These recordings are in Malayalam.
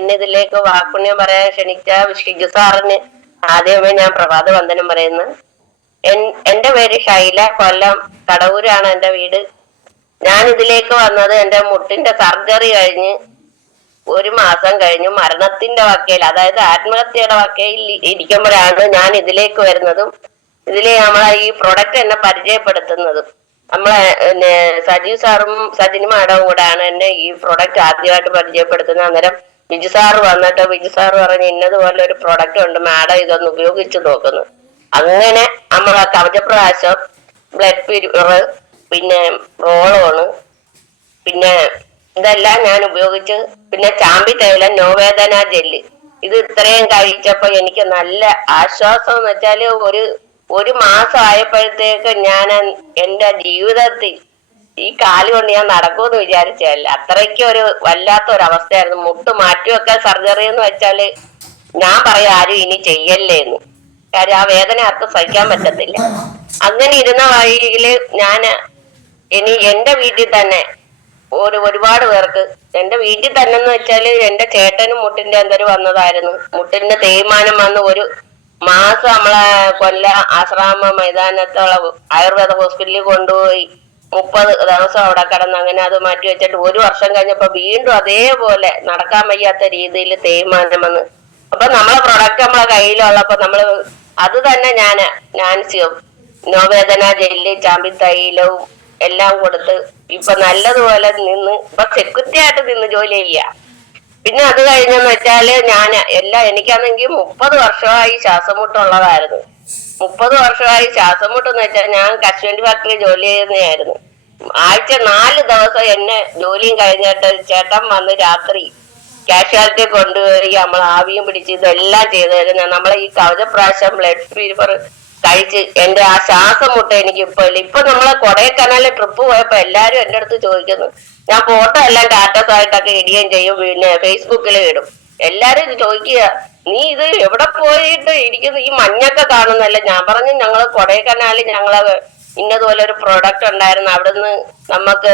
എന്നെ ഇതിലേക്ക് വാക്കുണ്യം പറയാൻ ക്ഷണിച്ച ഷിജു സാറിന് ആദ്യമേ ഞാൻ പ്രഭാത വന്ദനം പറയുന്നു. എന്റെ പേര് ഷൈല, കൊല്ലം കടവൂരാണ് എന്റെ വീട്. ഞാൻ ഇതിലേക്ക് വന്നത് എന്റെ മുട്ടിന്റെ സർജറി കഴിഞ്ഞ് 1 മാസം കഴിഞ്ഞു മരണത്തിന്റെ വക്കയിൽ, അതായത് ആത്മഹത്യയുടെ വക്കയിൽ ഇരിക്കുമ്പോഴാണ് ഞാൻ ഇതിലേക്ക് വരുന്നതും ഇതിലെ നമ്മളെ ഈ പ്രൊഡക്റ്റ് എന്നെ പരിചയപ്പെടുത്തുന്നതും. നമ്മളെ സജീവ് സാറും സജിനി മാഡവും കൂടെയാണ് എന്നെ ഈ പ്രൊഡക്റ്റ് ആദ്യമായിട്ട് പരിചയപ്പെടുത്തുന്നത്. അന്നേരം ബിജു സാറ് വന്നിട്ട് ബിജു സാറ് പറഞ്ഞ് ഇന്നതുപോലെ ഒരു പ്രൊഡക്റ്റ് ഉണ്ട് മാഡം, ഇതൊന്ന് ഉപയോഗിച്ച് നോക്കുന്നു. അങ്ങനെ നമ്മളെ കവചപ്രാശം, ബ്ലഡ് പ്യൂരിഫയർ, പിന്നെ റോളോണ്, പിന്നെ ഇതെല്ലാം ഞാൻ ഉപയോഗിച്ച്, പിന്നെ ചാമ്പി തൈലം, നോവേദന ജെല്ല്, ഇത് ഇത്രയും കഴിച്ചപ്പോ എനിക്ക് നല്ല ആശ്വാസം. എന്ന് വെച്ചാല് ഒരു മാസം ആയപ്പോഴത്തേക്ക് ഞാൻ എന്റെ ജീവിതത്തിൽ ഈ കാല് കൊണ്ട് ഞാൻ നടക്കുമെന്ന് വിചാരിച്ചല്ല. അത്രയ്ക്ക് ഒരു വല്ലാത്ത ഒരു അവസ്ഥയായിരുന്നു. മുട്ട് മാറ്റിവെക്കാൻ സർജറി എന്ന് വെച്ചാല് ഞാൻ പറയാം ആരും ഇനി ചെയ്യല്ലേന്ന്. കാര്യം ആ വേദന ആർക്കും സഹിക്കാൻ പറ്റത്തില്ല. അങ്ങനെ ഇരുന്ന വഴിയില് ഞാൻ ഇനി എന്റെ വീട്ടിൽ തന്നെ ഒരുപാട് പേർക്ക്, എന്റെ വീട്ടിൽ തന്നെ എന്ന് വെച്ചാല് എന്റെ ചേട്ടനും മുട്ടിന്റെ എന്തൊരു വന്നതായിരുന്നു. മുട്ടിന്റെ തേയ്മാനം വന്ന് 1 മാസം നമ്മളെ കൊല്ല ആശ്രാമ മൈതാനത്തുള്ള ആയുർവേദ ഹോസ്പിറ്റലിൽ കൊണ്ടുപോയി 30 ദിവസം അവിടെ കിടന്ന് അങ്ങനെ അത് മാറ്റി വെച്ചിട്ട് 1 വർഷം കഴിഞ്ഞപ്പോ വീണ്ടും അതേപോലെ നടക്കാൻ വയ്യാത്ത രീതിയിൽ തേയ്മാനം വന്ന്. അപ്പൊ നമ്മളെ പ്രൊഡക്റ്റ് നമ്മളെ കയ്യിലുള്ളപ്പോ നമ്മള് അത് തന്നെ ഞാൻ നോവേദന ജെല്ല്, ചാമ്പി തൈലവും എല്ലാം കൊടുത്ത് ഇപ്പൊ നല്ലതുപോലെ നിന്ന് ഇപ്പൊ സെക്യൂരിറ്റി ആയിട്ട് നിന്ന് ജോലി ചെയ്യാം. പിന്നെ അത് കഴിഞ്ഞെന്ന് വെച്ചാല് എനിക്കാണെങ്കിൽ 30 വർഷമായി ശ്വാസമുട്ടുള്ളതായിരുന്നു. 30 വർഷമായി ശ്വാസമുട്ടെന്ന് വെച്ചാൽ ഞാൻ കശുവണ്ടി ഫാക്ടറി ജോലി ചെയ്യുന്നതായിരുന്നു. ആഴ്ച 4 ദിവസം എന്നെ ജോലിയും കഴിഞ്ഞിട്ട് ചേട്ടൻ വന്ന് രാത്രി കാഷ്വാലിറ്റി കൊണ്ടുപോയി നമ്മൾ ആവിയും പിടിച്ച് ഇതെല്ലാം ചെയ്തു തരുന്ന നമ്മളെ ഈ കവചപ്രാശം, ബ്ലഡ് പ്യൂരിഫയർ കഴിച്ച് എന്റെ ആ ശ്വാസം മുട്ട എനിക്ക് ഇപ്പൊ നമ്മളെ കൊടൈക്കനാലിൽ ട്രിപ്പ് പോയപ്പോ എല്ലാരും എന്റെ അടുത്ത് ചോദിക്കുന്നു. ഞാൻ ഫോട്ടോ എല്ലാം സ്റ്റാറ്റസ് ആയിട്ടൊക്കെ ഇടുകയും ചെയ്യും, പിന്നെ ഫേസ്ബുക്കിൽ ഇടും. എല്ലാരും ചോദിക്കുക, നീ ഇത് എവിടെ പോയിട്ട് ഇരിക്കുന്നു, ഈ മഞ്ഞൊക്കെ കാണുന്നല്ലേ? ഞാൻ പറഞ്ഞു ഞങ്ങള് കൊടൈക്കനാലിൽ ഞങ്ങളെ ഇന്നതുപോലെ ഒരു പ്രൊഡക്റ്റ് ഉണ്ടായിരുന്നു, അവിടുന്ന് നമുക്ക്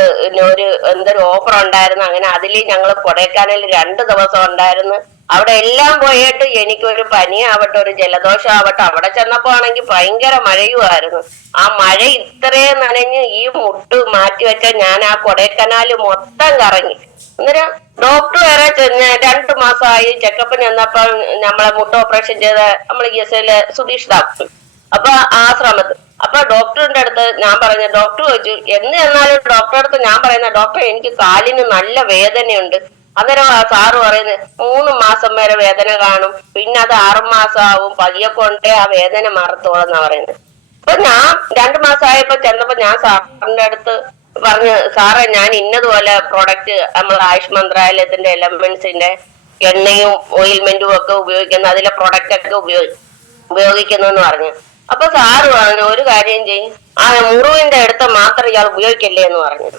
എന്തൊരു ഓഫർ ഉണ്ടായിരുന്നു. അങ്ങനെ അതിൽ ഞങ്ങൾ കൊടൈക്കനാലിൽ 2 ദിവസം ഉണ്ടായിരുന്നു. അവിടെ എല്ലാം പോയിട്ട് എനിക്കൊരു പനിയാവട്ടെ, ഒരു ജലദോഷം ആവട്ടെ, അവിടെ ചെന്നപ്പോ ആണെങ്കിൽ ഭയങ്കര മഴയുമായിരുന്നു. ആ മഴ ഇത്രയും നനഞ്ഞ് ഈ മുട്ട് മാറ്റിവെച്ച ഞാൻ ആ കൊടൈക്കനാല് മൊത്തം കറങ്ങി. അന്നേരം ഡോക്ടർ വരെ 2 മാസമായി ചെക്കപ്പിന് ചെന്നപ്പോ നമ്മളെ മുട്ട് ഓപ്പറേഷൻ ചെയ്ത നമ്മളെ ഗസയിലെ സുധീഷ് ഡോക്ടർ, അപ്പൊ ആശ്രമത്ത്. അപ്പൊ ഡോക്ടറിന്റെ അടുത്ത് ഞാൻ പറഞ്ഞ ഡോക്ടർ ചോദിച്ചു, എന്നാലും ഡോക്ടറെ അടുത്ത് ഞാൻ പറയുന്ന ഡോക്ടർ എനിക്ക് കാലിന് നല്ല വേദനയുണ്ട്. അന്നേരം സാറ് പറയുന്നത് 3 മാസം വരെ വേദന കാണും, പിന്നെ അത് 6 മാസം ആവും, പതിയെ കൊണ്ടേ ആ വേദന മാറത്തോളെന്നാ പറയുന്നത്. അപ്പൊ ഞാൻ 2 മാസം ആയപ്പോ ചെന്നപ്പോ ഞാൻ സാറിന്റെ അടുത്ത് പറഞ്ഞു, സാറേ ഞാൻ ഇന്നതുപോലെ പ്രോഡക്റ്റ് നമ്മൾ ആയുഷ് മന്ത്രാലയത്തിന്റെ എലമെന്റ്സിന്റെ എണ്ണയും ഓയിൽമെന്റും ഒക്കെ ഉപയോഗിക്കുന്ന അതിലെ പ്രൊഡക്റ്റ് ഒക്കെ ഉപയോഗിക്കുന്നു എന്ന് പറഞ്ഞു. അപ്പൊ സാറ് പറഞ്ഞു ഒരു കാര്യം ചെയ്യും, ആ മുറിവിന്റെ അടുത്ത് മാത്രം ഇയാൾ ഉപയോഗിക്കല്ലേ എന്ന് പറഞ്ഞു.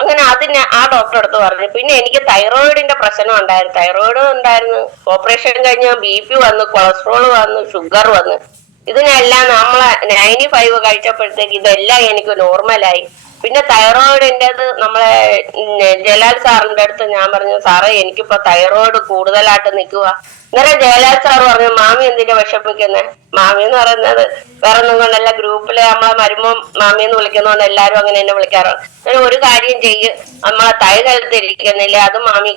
അങ്ങനെ അതിന് ആ ഡോക്ടറെ അടുത്ത് പറഞ്ഞു. പിന്നെ എനിക്ക് തൈറോയിഡിന്റെ പ്രശ്നം ഉണ്ടായിരുന്നു, തൈറോയിഡ് ഉണ്ടായിരുന്നു. ഓപ്പറേഷൻ കഴിഞ്ഞ BP വന്നു, കൊളസ്ട്രോൾ വന്നു, ഷുഗർ വന്നു. ഇതിനെല്ലാം നമ്മളെ 95 കഴിച്ചപ്പോഴത്തേക്ക് ഇതെല്ലാം എനിക്ക് നോർമലായി. പിന്നെ തൈറോയിഡിൻ്റെത് നമ്മളെ ജലാൽ സാറിന്റെ അടുത്ത് ഞാൻ പറഞ്ഞു, സാറേ എനിക്കിപ്പോ തൈറോയിഡ് കൂടുതലായിട്ട് നിൽക്കുക. അന്നേരം ജയലാൽ സാർ പറഞ്ഞു, മാമി എന്തിനാ വിഷമിക്കുന്നേ? മാമി എന്ന് പറയുന്നത് വേറെ ഒന്നും കൊണ്ടല്ല, ഗ്രൂപ്പില് നമ്മളെ മരുമോൻ മാമി എന്ന് വിളിക്കുന്നോണ്ട് എല്ലാരും അങ്ങനെ എന്നെ വിളിക്കാറുണ്ട്. അങ്ങനെ ഒരു കാര്യം ചെയ്യ്, നമ്മളെ തൈ ഹെൽത്ത് ഇരിക്കുന്നില്ലേ, അത് മാമി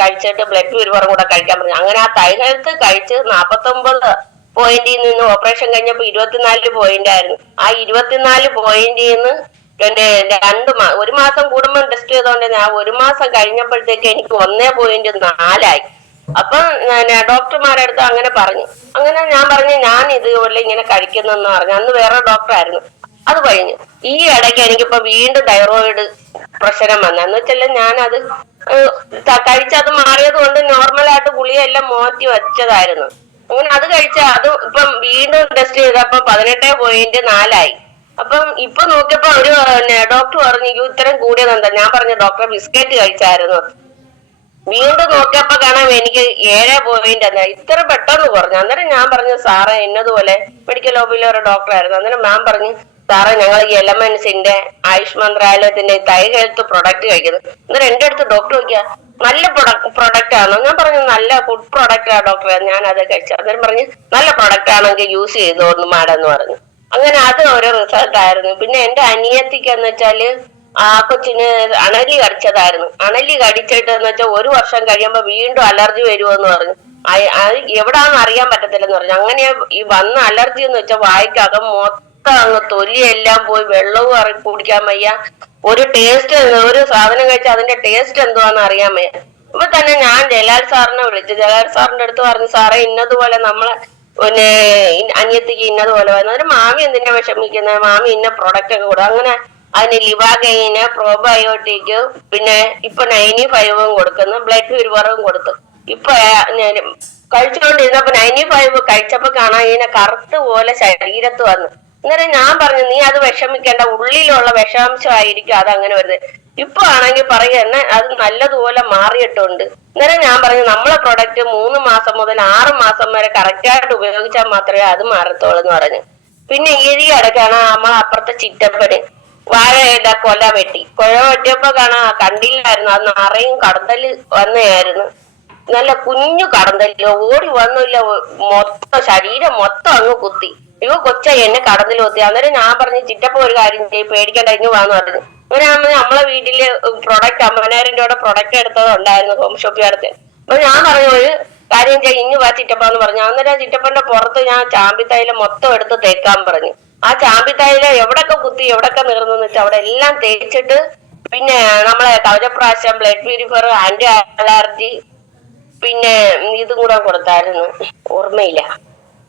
കഴിച്ചിട്ട് ബ്ലഡ് പ്യൂരിഫയർ കൂടെ കഴിക്കാൻ പറഞ്ഞു. അങ്ങനെ ആ തൈ ഹെൽത്ത് കഴിച്ച് 49 പോയിന്റിൽ നിന്ന് ഓപ്പറേഷൻ കഴിഞ്ഞപ്പോ 24 പോയിന്റ് ആയിരുന്നു. ആ 24 പോയിന്റിൽ നിന്ന് പിന്നെ 1 മാസം കൂടുമ്പോൾ ടെസ്റ്റ് ചെയ്തോണ്ട് ഞാൻ 1 മാസം കഴിഞ്ഞപ്പോഴത്തേക്ക് എനിക്ക് 1.4 അപ്പൊ ഡോക്ടർമാരുടെ അടുത്ത് അങ്ങനെ പറഞ്ഞു. അങ്ങനെ ഞാൻ പറഞ്ഞു ഞാൻ ഇതുപോലെ ഇങ്ങനെ കഴിക്കുന്നെന്ന് പറഞ്ഞു. അന്ന് വേറെ ഡോക്ടറായിരുന്നു. അത് കഴിഞ്ഞു ഈ ഇടയ്ക്ക് എനിക്കിപ്പോ വീണ്ടും തൈറോയിഡ് പ്രശ്നം വന്നെന്ന് വെച്ചാൽ ഞാനത് കഴിച്ചത് മാറിയത് കൊണ്ട് നോർമലായിട്ട് ഗുളിയെല്ലാം മാറ്റി വെച്ചതായിരുന്നു. അങ്ങനെ അത് കഴിച്ച അത് ഇപ്പം വീണ്ടും ടെസ്റ്റ് ചെയ്തപ്പോ 18.4 അപ്പം ഇപ്പൊ നോക്കിയപ്പോ ഒരു ഡോക്ടർ പറഞ്ഞു ഇത്തരം കൂടിയതെന്താ? ഞാൻ പറഞ്ഞു ഡോക്ടർ ബിസ്ക്കറ്റ് കഴിച്ചായിരുന്നു. വീണ്ടും നോക്കിയപ്പോ കാണാം എനിക്ക് 7 ഇത്ര പെട്ടെന്ന് കുറഞ്ഞു. അന്നേരം ഞാൻ പറഞ്ഞു സാറേ ഇന്നതുപോലെ മെഡിക്കൽ ഓഫീസിലെ ഒരു ഡോക്ടർ ആയിരുന്നു. അന്നേരം മാം പറഞ്ഞു സാറേ ഞങ്ങൾ ഈ എലമെന്റ്സിന്റെ ആയുഷ് മന്ത്രാലയത്തിന്റെ തൈ ഹെൽത്ത് പ്രൊഡക്റ്റ് കഴിക്കുന്നത്. എന്നിട്ട് എന്റെ അടുത്ത് ഡോക്ടർ ചോദിക്കുക നല്ല പ്രൊഡക്റ്റ് ആണോ? ഞാൻ പറഞ്ഞു നല്ല ഫുഡ് പ്രൊഡക്റ്റ് ആണ് ഡോക്ടറെ, ഞാൻ അത് കഴിച്ചു. അന്നേരം പറഞ്ഞു നല്ല പ്രൊഡക്റ്റ് ആണെങ്കിൽ യൂസ് ചെയ്തോന്ന് മാഡെന്ന് പറഞ്ഞു. അങ്ങനെ അത് ഒരു റിസൾട്ട് ആയിരുന്നു. പിന്നെ എന്റെ അനിയത്തിക്ക് എന്ന് വെച്ചാല് ആ കൊച്ചിന് അണലി കടിച്ചതായിരുന്നു. അണലി കടിച്ചിട്ട് എന്ന് വെച്ചാൽ 1 വർഷം കഴിയുമ്പോ വീണ്ടും അലർജി വരുമോന്ന് പറഞ്ഞു. എവിടാന്ന് അറിയാൻ പറ്റത്തില്ലെന്ന് പറഞ്ഞു. അങ്ങനെ ഈ വന്ന അലർജി എന്ന് വെച്ചാൽ വായിക്കകം മൊത്തം അങ്ങ് തൊലിയെല്ലാം പോയി, വെള്ളവും കുടിക്കാൻ വയ്യ, ഒരു ടേസ്റ്റ്, ഒരു സാധനം കഴിച്ചാൽ അതിന്റെ ടേസ്റ്റ് എന്തുവാന്ന് അറിയാൻ വയ്യ. അപ്പൊ തന്നെ ഞാൻ ജലാൽ സാറിനെ വിളിച്ചു. ജലാൽ സാറിന്റെ അടുത്ത് പറഞ്ഞു സാറേ ഇന്നതുപോലെ നമ്മളെ പിന്നെ അനിയത്തിക്ക് ഇന്നതുപോലെ വന്നു. ഒരു മാമി എന്തിനാ വിഷമിക്കുന്നത്, മാമി ഇന്ന പ്രൊഡക്റ്റ് ഒക്കെ കൊടുക്കും. അങ്ങനെ അതിന് ലിവാഗൈന്, പ്രോബയോട്ടിക്, പിന്നെ ഇപ്പൊ 95 കൊടുക്കുന്നു, ബ്ലഡ് പ്യൂരിഫറും കൊടുത്തു. ഇപ്പൊ കഴിച്ചുകൊണ്ടിരുന്നപ്പോ 95 കഴിച്ചപ്പോ കാണാൻ ഇതിനെ കറുത്ത് പോലെ ശരീരത്ത് വന്നു. അന്നേരം ഞാൻ പറഞ്ഞു നീ അത് വിഷമിക്കേണ്ട, ഉള്ളിലുള്ള വിഷാംശമായിരിക്കും അതങ്ങനെ വരുന്നത്. ഇപ്പൊ ആണെങ്കിൽ പറയുന്ന അത് നല്ലതുപോലെ മാറിയിട്ടുണ്ട്. അന്നേരം ഞാൻ പറഞ്ഞു നമ്മളെ പ്രൊഡക്റ്റ് 3 മാസം മുതൽ 6 മാസം വരെ കറക്റ്റായിട്ട് ഉപയോഗിച്ചാൽ മാത്രമേ അത് മാറത്തുള്ളൂ എന്ന് പറഞ്ഞു. പിന്നെ ഈ ഇടയ്ക്കാണ് നമ്മൾ അപ്പുറത്തെ ചിറ്റപ്പന് വാഴയുടെ കൊല വെട്ടിയപ്പോ കാണാ കണ്ടില്ലായിരുന്നു, അത് നിറയും കടന്തല് വന്നതായിരുന്നു. നല്ല കുഞ്ഞു കടന്തല് ഓടി വന്നില്ല, മൊത്തം ശരീരം മൊത്തം അങ്ങ് കുത്തി. ഇവ കൊച്ച എന്നെ കടന്നിൽ കുത്തി. അന്നേരം ഞാൻ പറഞ്ഞു ചിറ്റപ്പ ഒരു കാര്യം ചെയ്യും, പേടിക്കേണ്ട ഇങ്ങ് വാന്ന് പറഞ്ഞു. അങ്ങനെ നമ്മളെ വീട്ടില് പ്രൊഡക്റ്റ് 50,000 രൂപയുടെ പ്രൊഡക്റ്റ് എടുത്തത് ഉണ്ടായിരുന്നു ഹോം ഷോപ്പുകാർക്ക്. അപ്പൊ ഞാൻ പറഞ്ഞു ഒരു കാര്യം ചെയ്യും, ഇങ്ങ് വാ ചിറ്റപ്പ എന്ന് പറഞ്ഞു. അന്നേരം ചിറ്റപ്പന്റെ പുറത്ത് ഞാൻ ചാമ്പിത്തൈലം മൊത്തം എടുത്ത് തേക്കാൻ പറഞ്ഞു. ആ ചാമ്പിത്തൈലം എവിടൊക്കെ കുത്തി എവിടൊക്കെ നീർന്നെന്ന് വെച്ചാൽ അവിടെ എല്ലാം തേച്ചിട്ട്, പിന്നെ നമ്മളെ കവചപ്രാശം, ബ്ലഡ് പ്യൂരിഫർ, ആന്റി അലർജി, പിന്നെ ഇതും കൂടെ കൊടുത്തായിരുന്നു, ഓർമ്മയില്ല,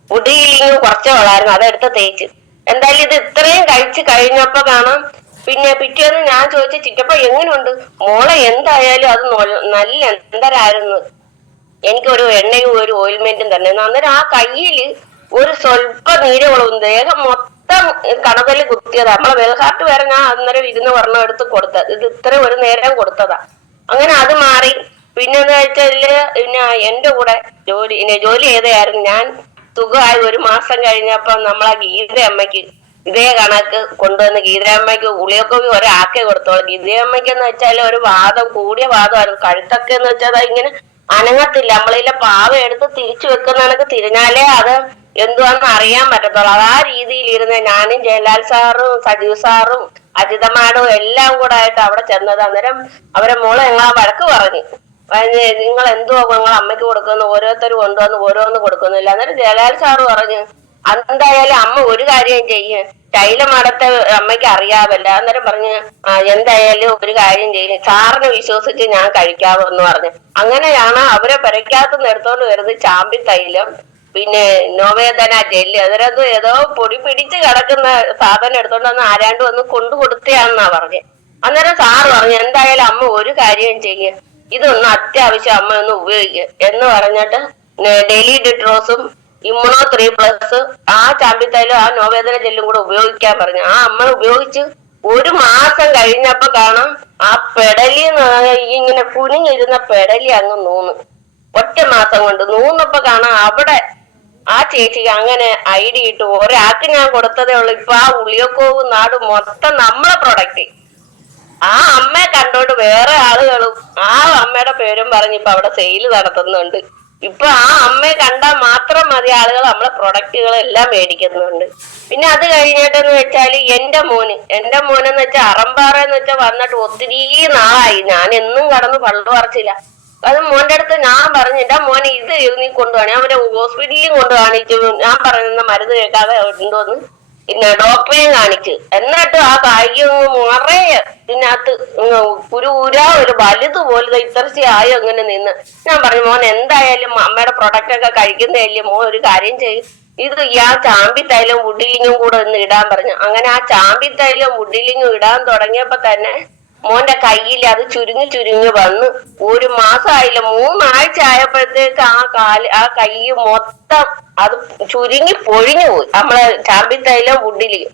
ഫുഡ് ഹീലിംഗ് കുറച്ചേ ഉള്ളായിരുന്നു, അതെടുത്ത് തേച്ച്. എന്തായാലും ഇത് ഇത്രയും കഴിച്ച് കഴിഞ്ഞപ്പോ കാണാം. പിന്നെ പിറ്റേന്ന് ഞാൻ ചോദിച്ചു ചിറ്റപ്പ എങ്ങനെയുണ്ട് മോളെ, എന്തായാലും അത് നല്ല എന്തരായിരുന്നു. എനിക്കൊരു എണ്ണയും ഒരു ഓയിൽമെന്റും തന്നെ. അന്നേരം ആ കയ്യില് ഒരു സ്വല്പ നീരവളവും, ദേഹം മൊത്തം കണതല് കുത്തിയതാ. നമ്മളെ വെൽഹാർട്ട് വരെ ഞാൻ അന്നേരം 1 എടുത്ത് കൊടുത്തത്, ഇത് ഇത്ര ഒരു നേരം കൊടുത്തതാ. അങ്ങനെ അത് മാറി. പിന്നെന്ന് വെച്ചാല് പിന്നെ എന്റെ കൂടെ ജോലി ചെയ്തായിരുന്നു. ഞാൻ സുഖമായി 1 മാസം കഴിഞ്ഞപ്പോ നമ്മളെ ഗീതയമ്മയ്ക്ക് ഇതേ കണക്ക് കൊണ്ടുവന്ന് ഗീതയമ്മയ്ക്ക് ഗുളിയൊക്കെ ഒരാക്കേ കൊടുത്തോളൂ. ഗീതയമ്മയ്ക്ക് എന്ന് വെച്ചാല് ഒരു വാദം, കൂടിയ വാദമായിരുന്നു. കഴുത്തൊക്കെ എന്ന് വെച്ചാൽ ഇങ്ങനെ അനങ്ങത്തില്ല. നമ്മളിലെ പാവ എടുത്ത് തിരിച്ചു വെക്കുന്ന കണക്ക് തിരിഞ്ഞാലേ അത് എന്തുവാന്ന് അറിയാൻ പറ്റത്തുള്ളൂ. അത് ആ രീതിയിലിരുന്ന് ഞാനും ജയലാൽ സാറും സജീവ് സാറും അജിത മാഡവും എല്ലാം കൂടെ ആയിട്ട് അവിടെ ചെന്നത്. അന്നേരം അവരെ മോളെ ഞങ്ങളാ വഴക്ക് പറഞ്ഞു, നിങ്ങൾ എന്തുവാ നിങ്ങൾ അമ്മയ്ക്ക് കൊടുക്കുന്നു, ഓരോരുത്തർ കൊണ്ടുവന്ന് ഓരോന്ന് കൊടുക്കുന്നില്ല. അന്നേരം ജയലാൽ സാറ് പറഞ്ഞു എന്തായാലും അമ്മ ഒരു കാര്യം ചെയ്യും, ശൈലമാടത്തെ അമ്മയ്ക്ക് അറിയാവല്ല. അന്നേരം പറഞ്ഞു എന്തായാലും ഒരു കാര്യം ചെയ്യും, സാറിനെ വിശ്വസിച്ച് ഞാൻ കഴിക്കാമെന്ന് പറഞ്ഞു. അങ്ങനെയാണ് അവരെ പെരയ്ക്കകത്ത് എടുത്തോണ്ട് വരുന്നത് ചാമ്പി തൈലം, പിന്നെ നോവേദന ജെല്ല്. അതിനകത്ത് ഏതോ പൊടി പിടിച്ച് കിടക്കുന്ന സാധനം എടുത്തോണ്ട് വന്ന് ആരാണ്ട് വന്ന് കൊണ്ടു കൊടുത്തയാന്നാ പറഞ്ഞത്. അന്നേരം സാറ് പറഞ്ഞു എന്തായാലും അമ്മ ഒരു കാര്യം ചെയ്യും, ഇതൊന്ന് അത്യാവശ്യം അമ്മ ഒന്ന് ഉപയോഗിക്കുക എന്ന് പറഞ്ഞിട്ട് ഡെയിലി ഡിട്രോസും ഇമ്മ്യൂണോ 3+ ആ ചാമ്പിത്തൈലും ആ നോവേദന ജെല്ലും കൂടെ ഉപയോഗിക്കാൻ പറഞ്ഞു. ആ അമ്മ ഉപയോഗിച്ച് 1 മാസം കഴിഞ്ഞപ്പോ കാണാം ആ പെടലി ഇങ്ങനെ കുനിഞ്ഞിരുന്ന പെടലി അങ്ങ് നൂന്ന്. 1 മാസം കൊണ്ട് നൂന്നപ്പോ കാണാം അവിടെ ആ ചേച്ചിക്ക് അങ്ങനെ ഐഡിയ ഇട്ടു. ഒരാൾക്ക് ഞാൻ കൊടുത്തതേ ഉള്ളൂ. ഇപ്പൊ ആ ഉളിയക്കോവ് നാട് മൊത്തം നമ്മളെ പ്രൊഡക്റ്റ്. ആ അമ്മയെ കണ്ടോണ്ട് വേറെ ആളുകളും ആ അമ്മയുടെ പേരും പറഞ്ഞ് ഇപ്പൊ അവിടെ സെയിൽ നടത്തുന്നുണ്ട്. ഇപ്പൊ ആ അമ്മയെ കണ്ടാൽ മാത്രം മതി ആളുകൾ നമ്മളെ പ്രൊഡക്റ്റുകളെല്ലാം മേടിക്കുന്നുണ്ട്. പിന്നെ അത് കഴിഞ്ഞിട്ടെന്ന് വെച്ചാല് എന്റെ മോനെന്ന് വെച്ചാൽ അറമ്പാറ എന്ന് വെച്ചാൽ വന്നിട്ട് ഒത്തിരി നാളായി. ഞാൻ എന്നും കടന്ന് പള്ളു പറിച്ചില്ല. അത് മോന്റെ അടുത്ത് ഞാൻ പറഞ്ഞു എന്റെ മോനെ ഇത് നീ കൊണ്ടുപോകണേ. അവരെ ഹോസ്പിറ്റലിലും കൊണ്ട് കാണിച്ചു. ഞാൻ പറയുന്ന മരുന്ന് കേൾക്കാതെ ഉണ്ടോന്ന് പിന്നെ ഡോക്ടറെയും കാണിച്ചു. എന്നിട്ട് ആ കാര്യം നിറയെ ഇതിനകത്ത് ഒരു വലുതുപോലെ ഇത്രച്ചയായോ അങ്ങനെ നിന്ന്. ഞാൻ പറഞ്ഞു മോൻ എന്തായാലും അമ്മയുടെ പ്രൊഡക്റ്റ് ഒക്കെ കഴിക്കുന്നതല്ലേ, മോൻ ഒരു കാര്യം ചെയ്യും, ഇത് ആ ചാമ്പിത്തൈലും വുഡിലിങ്ങും കൂടെ ഒന്ന് ഇടാൻ പറഞ്ഞു. അങ്ങനെ ആ ചാമ്പിത്തൈലും വുഡിലിങ്ങും ഇടാൻ തുടങ്ങിയപ്പോ തന്നെ മോന്റെ കയ്യിൽ അത് ചുരുങ്ങി വന്ന് 1 മാസമായില്ല, 3 ആഴ്ച ആയപ്പോഴത്തേക്ക് ആ കൈ മൊത്തം അത് ചുരുങ്ങി പൊഴിഞ്ഞു പോയി, നമ്മളെ ചാമ്പിത്തൈലും വുഡിലിയും.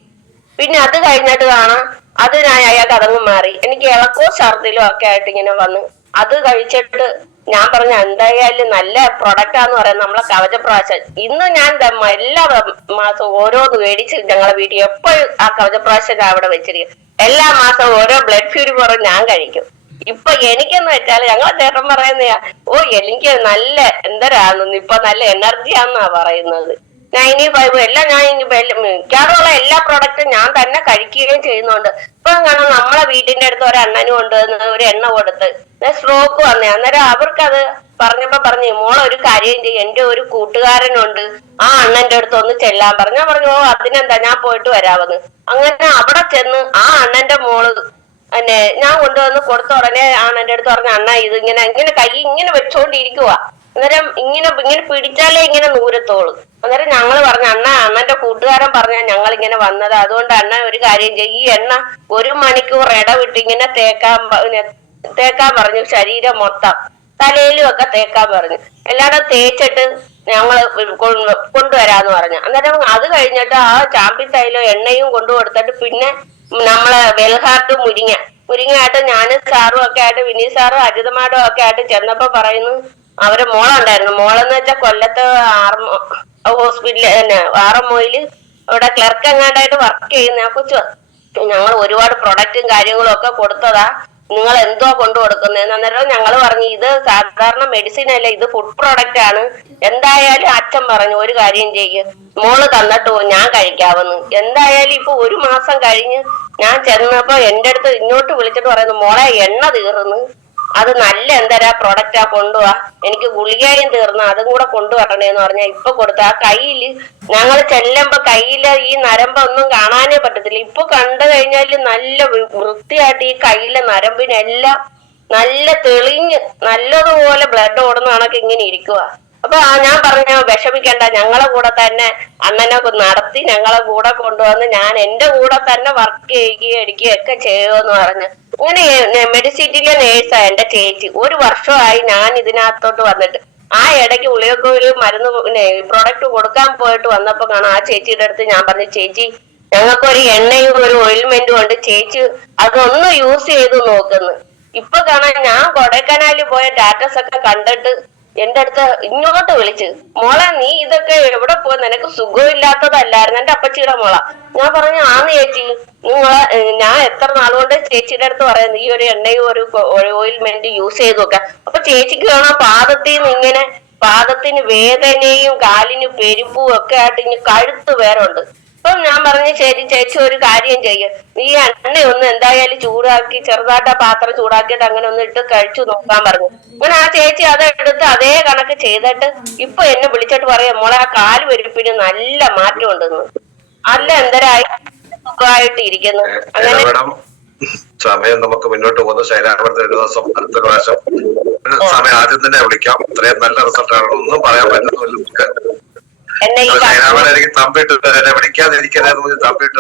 പിന്നെ അത് കഴിഞ്ഞിട്ട് കാണാം അത് ഞാൻ അയാൾക്ക് അതങ്ങ് മാറി. എനിക്ക് ഇളക്കോ ഛർദിലോ ഒക്കെ ആയിട്ട് ഇങ്ങനെ വന്ന് അത് കഴിച്ചിട്ട് ഞാൻ പറഞ്ഞു എന്തായാലും നല്ല പ്രൊഡക്റ്റാന്ന് പറയാം നമ്മളെ കവചപ്രാശം. ഇന്ന് ഞാൻ എല്ലാ മാസവും ഓരോന്ന് മേടിച്ച് ഞങ്ങളെ വീട്ടിൽ എപ്പോഴും ആ കവചപ്രാശം അവിടെ വെച്ചിരിക്കും. എല്ലാ മാസവും ഓരോ ബ്ലഡ് ഫ്യൂരി കുറവ് ഞാൻ കഴിക്കും. ഇപ്പൊ എനിക്കെന്ന് വെച്ചാല് ഞങ്ങളെ ചേട്ടൻ പറയുന്നയാ, ഓ എനിക്ക് നല്ല എന്തരാന്ന് ഇപ്പൊ നല്ല എനർജിയാന്നാ പറയുന്നത്. 95 എല്ലാം ഞാൻ മിക്കാറുള്ള എല്ലാ പ്രൊഡക്റ്റും ഞാൻ തന്നെ കഴിക്കുകയും ചെയ്യുന്നുണ്ട്. ഇപ്പൊ കാണാം നമ്മളെ വീട്ടിന്റെ അടുത്ത് ഒരു അണ്ണനും കൊണ്ടുവന്ന് ഒരു എണ്ണ കൊടുത്ത് സ്ട്രോക്ക് വന്നേ. അന്നേരം അവർക്കത് പറഞ്ഞപ്പോ പറഞ്ഞു, മോളെ ഒരു കാര്യം ചെയ്യും, എന്റെ ഒരു കൂട്ടുകാരനുണ്ട്, ആ അണ്ണന്റെ അടുത്ത് ഒന്ന് ചെല്ലാൻ പറഞ്ഞു. ഞാൻ പറഞ്ഞു, ഓ അതിനെന്താ ഞാൻ പോയിട്ട് വരാമെന്ന്. അങ്ങനെ അവിടെ ചെന്ന് ആ അണ്ണന്റെ മോള് പിന്നെ ഞാൻ കൊണ്ടുവന്ന് കൊടുത്ത ഉടനെ അണ്ണന്റെ അടുത്ത് പറഞ്ഞു, അണ്ണ ഇത് ഇങ്ങനെ ഇങ്ങനെ കൈ ഇങ്ങനെ വെച്ചോണ്ടിരിക്കുക. അന്നേരം ഇങ്ങനെ പിടിച്ചാലേ ഇങ്ങനെ നൂരത്തോളൂ. അന്നേരം ഞങ്ങള് പറഞ്ഞു, അണ്ണന്റെ കൂട്ടുകാരൻ പറഞ്ഞാ ഞങ്ങൾ ഇങ്ങനെ വന്നത്, അതുകൊണ്ട് അണ്ണ ഒരു കാര്യം ചെയ്യും, ഈ എണ്ണ 1 മണിക്കൂർ ഇടവിട്ട് ഇങ്ങനെ തേക്കാൻ പറഞ്ഞു. ശരീരം മൊത്തം തലയിലും ഒക്കെ തേക്കാൻ പറഞ്ഞു. എല്ലാടും തേച്ചിട്ട് ഞങ്ങള് കൊണ്ടുവരാന്ന് പറഞ്ഞു. അന്നേരം അത് കഴിഞ്ഞിട്ട് ആ ചാമ്പി തൈലോ എണ്ണയും കൊണ്ടു കൊടുത്തിട്ട് പിന്നെ നമ്മളെ വെൽഹാർട്ട് മുരിങ്ങയായിട്ട് ഞാനും സാറും ഒക്കെ ആയിട്ട് വിനീത് സാറും അജിതമാഡും ഒക്കെ ആയിട്ട് ചെന്നപ്പോ പറയുന്നു, അവരെ മോളുണ്ടായിരുന്നു. മോളെന്ന് വെച്ചാൽ കൊല്ലത്ത് ഹോസ്പിറ്റലിൽ തന്നെ ആറമ്മോയില് അവിടെ ക്ലർക്ക് എങ്ങാണ്ടായിട്ട് വർക്ക് ചെയ്യുന്ന ആ കൊച്ചു. ഞങ്ങൾ ഒരുപാട് പ്രൊഡക്റ്റും കാര്യങ്ങളും ഒക്കെ കൊടുത്തതാ, നിങ്ങൾ എന്തോ കൊണ്ടു കൊടുക്കുന്നതെന്ന്. അന്നേരം ഞങ്ങൾ പറഞ്ഞു, ഇത് സാധാരണ മെഡിസിൻ അല്ല, ഇത് ഫുഡ് പ്രോഡക്റ്റ് ആണ്. എന്തായാലും അച്ഛൻ പറഞ്ഞു ഒരു കാര്യം ചെയ്യും, മോള് തന്നിട്ട് ഞാൻ കഴിക്കാവെന്ന്. എന്തായാലും ഇപ്പൊ 1 മാസം കഴിഞ്ഞ് ഞാൻ ചെന്നപ്പോ എന്റെ അടുത്ത് ഇങ്ങോട്ട് വിളിച്ചിട്ട് പറയുന്നു, മോളെ എണ്ണ തീർന്ന്, അത് നല്ല എന്തരാ പ്രൊഡക്റ്റാ കൊണ്ടുപോവാ, എനിക്ക് ഗുളികയും തീർന്നു, അതും കൂടെ കൊണ്ടുവരണേന്ന് പറഞ്ഞാൽ ഇപ്പൊ കൊടുത്ത ആ കയ്യില് ഞങ്ങൾ ചെല്ലുമ്പോ കയ്യില് ഈ നരമ്പൊന്നും കാണാനേ പറ്റത്തില്ല. ഇപ്പൊ കണ്ടു കഴിഞ്ഞാല് നല്ല വൃത്തിയായിട്ട് ഈ കയ്യിലെ നരമ്പിനെല്ലാം നല്ല തെളിഞ്ഞ് നല്ലതുപോലെ ബ്ലഡ് ഓടുന്ന കണക്ക് ഇങ്ങനെ ഇരിക്കുക. അപ്പൊ ഞാൻ പറഞ്ഞു, വിഷമിക്കണ്ട, ഞങ്ങളെ കൂടെ തന്നെ അണ്ണനെ നടത്തി ഞങ്ങളെ കൂടെ കൊണ്ടുവന്ന് ഞാൻ എന്റെ കൂടെ തന്നെ വർക്ക് ചെയ്യുകയും എടുക്കുകയൊക്കെ ചെയ്യുമെന്ന് പറഞ്ഞു. അങ്ങനെ മെഡിസിറ്റിയിലെ നേഴ്സാ എന്റെ ചേച്ചി. 1 വർഷമായി ഞാൻ ഇതിനകത്തോട്ട് വന്നിട്ട്. ആ ഇടയ്ക്ക് ഉളിയക്കോയില് മരുന്ന് പ്രോഡക്റ്റ് കൊടുക്കാൻ പോയിട്ട് വന്നപ്പോ കാണാം ആ ചേച്ചിയുടെ അടുത്ത് ഞാൻ പറഞ്ഞു, ചേച്ചി ഞങ്ങൾക്കൊരു എണ്ണയും ഒരു ഓയിൽമെന്റും ഉണ്ട്, ചേച്ചി അതൊന്ന് യൂസ് ചെയ്ത് നോക്കുന്നു. ഇപ്പൊ കാണാൻ ഞാൻ കൊടൈക്കനാലിൽ പോയ സ്റ്റാറ്റസ് ഒക്കെ കണ്ടിട്ട് എന്റെ അടുത്ത് ഇങ്ങോട്ട് വിളിച്ച്, മോളെ നീ ഇതൊക്കെ എവിടെ പോയി, നിനക്ക് സുഖമില്ലാത്തതല്ലായിരുന്നു, എന്റെ അപ്പച്ചിയുടെ മോള. ഞാൻ പറഞ്ഞു, ആന്ന് ചേച്ചി, ഞാൻ എത്ര നാളുകൊണ്ട് ചേച്ചിയുടെ അടുത്ത് പറയുന്നത് ഈ ഒരു എണ്ണയും ഒരു ഓയിൽമെന്റ് യൂസ് ചെയ്ത് നോക്കാം. അപ്പൊ ചേച്ചിക്ക് കാണാം പാദത്തിന് വേദനയും കാലിന് പെരുപ്പും ഒക്കെ ആയിട്ട് ഇനി കഴുത്ത് വേറെ ഉണ്ട്. അപ്പൊ ഞാൻ പറഞ്ഞു, ശരി ചേച്ചി ഒരു കാര്യം ചെയ്യും, ഈ എണ്ണയൊന്ന് എന്തായാലും ചൂടാക്കി ചെറുതായിട്ട് ആ പാത്രം ചൂടാക്കിയിട്ട് അങ്ങനെ ഒന്ന് ഇട്ട് കഴിച്ചു നോക്കാൻ പറഞ്ഞു. അങ്ങനെ ആ ചേച്ചി അതെടുത്ത് അതേ കണക്ക് ചെയ്തിട്ട് ഇപ്പൊ എന്നെ വിളിച്ചിട്ട് പറയാം, മോളെ ആ കാല് പെരുപ്പിന് നല്ല മാറ്റം ഉണ്ടെന്ന്. അല്ല എന്തരായി സുഖമായിട്ട് ഇരിക്കുന്നു. അങ്ങനെ സമയം നമുക്ക് മുന്നോട്ട് പോകുന്നു. ശൈലാവർത്തി ഒരു ദിവസം അടുത്ത പ്രാവശ്യം സമയം ആദ്യം തന്നെ വിളിക്കാം. ഇത്രയും നല്ല റിസൾട്ടാണ്, ഒന്നും പറയാൻ പറ്റുന്നില്ല. ശൈലാവർ എനിക്ക് തമ്പിട്ട് വിളിക്കാതിരിക്കരുത്, തമ്പിട്ട്